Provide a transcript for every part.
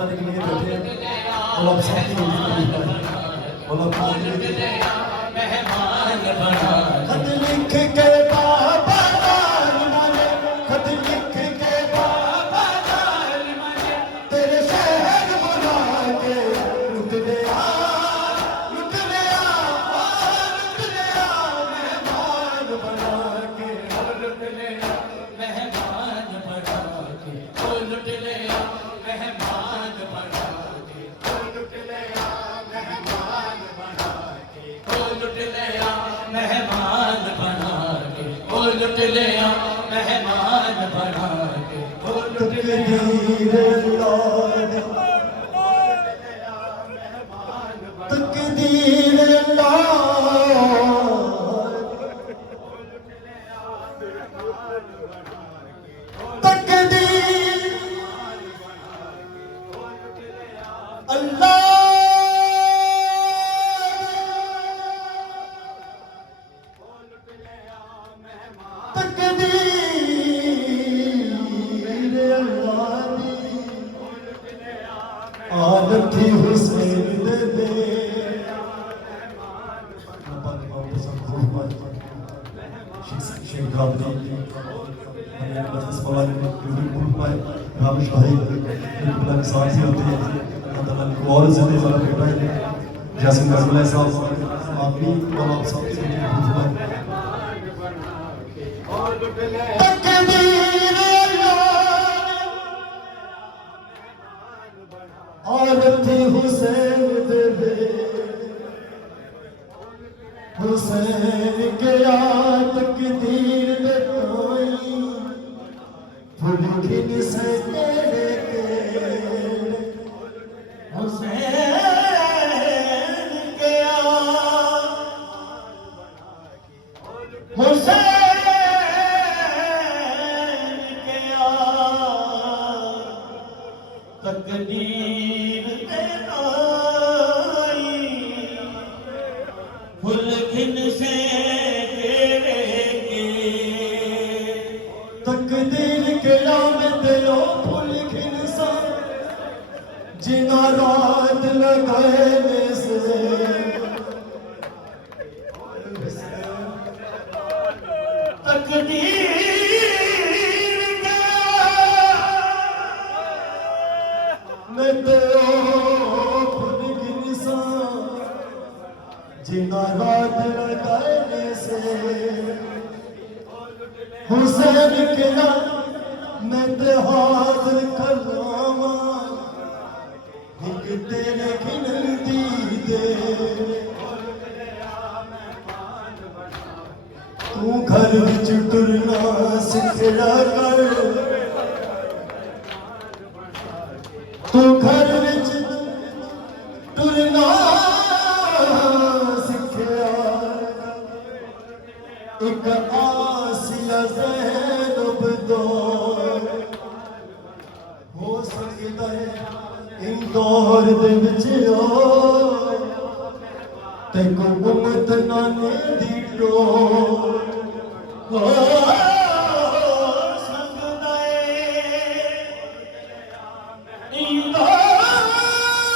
पता नहीं कितने बैठे हैं और आप सबकी और आप मेहमान बना खत लिख के बाबा लाल माने, खत लिख के बाबा लाल माने, तेरे शहर बुला के लुट लिया, लुट लिया, लुट लिया, मेहमान बना के लुट लिया मेहमान बना के ओ लुट लिया मेहमान बना के ओ लुट लिया मेहमान बना के ओ लुट लिया मेहमान बना के ओ लुट लिया मेहमान बना के ओ लुट लिया तकदीर आलथी हुसैन दे दे शेख गावरी मैंने मजलिस फवाद में बिल्कुल पाए हम शाहिद बिल्कुल साथ ही होते हैं अल्लाह ताला को और ज़िंदगी वाला बेटा है यासीन गजला साहब आप भी और आप सब से बिल्कुल पाए आलथी हुसैन दे दे हुसैन के याद तकदीर दे कोई फुल खिन से तेरे के हुसैन के याद हुसैन के याद तकदीर दे कोई फुल खिन से तेरे के तकदीर के याम दिलो फुल खिन सा जिना रात लगाए से तकदीर के मैं दिलो फुल खिन सा जिना रात लगाने से हुसैन के नाम मैं ते हाजिर करवावा एक तेरे गिनती दे तू घर विच टुरना सिखया कर तू घर विच टुरना एक आसिया ज़ैनब दो हो सकता है इन दौर दे विच ते को उम्मत नाने दी टोर हो सकता है इन दौर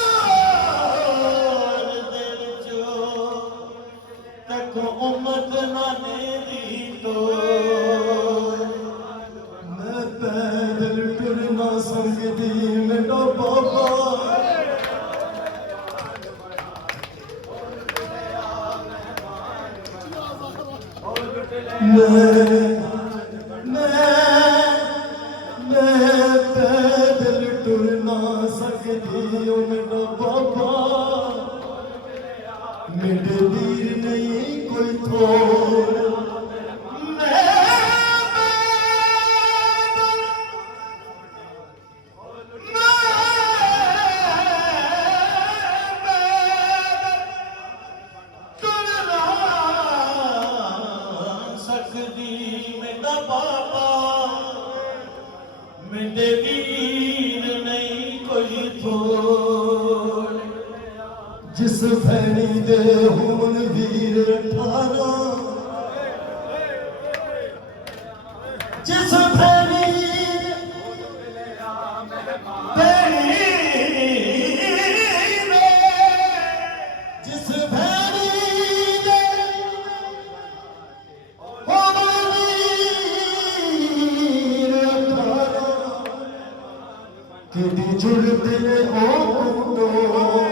दे विच ते को उम्मत नाने मैं पैदल टुरना संगदी मेरा बाबा मैं पैदल टुरना सकदी मेरा बाबा मेरे वीर नहीं कोई थोड़ मेरे वीर नहीं कोई थोड़ जिस भैनी दे हुन वीर 18 जिस भैनी ਕਿਹਦੀ ਜੁਰਤ ਨੇ ਉਹ ਕੁੰਡੋ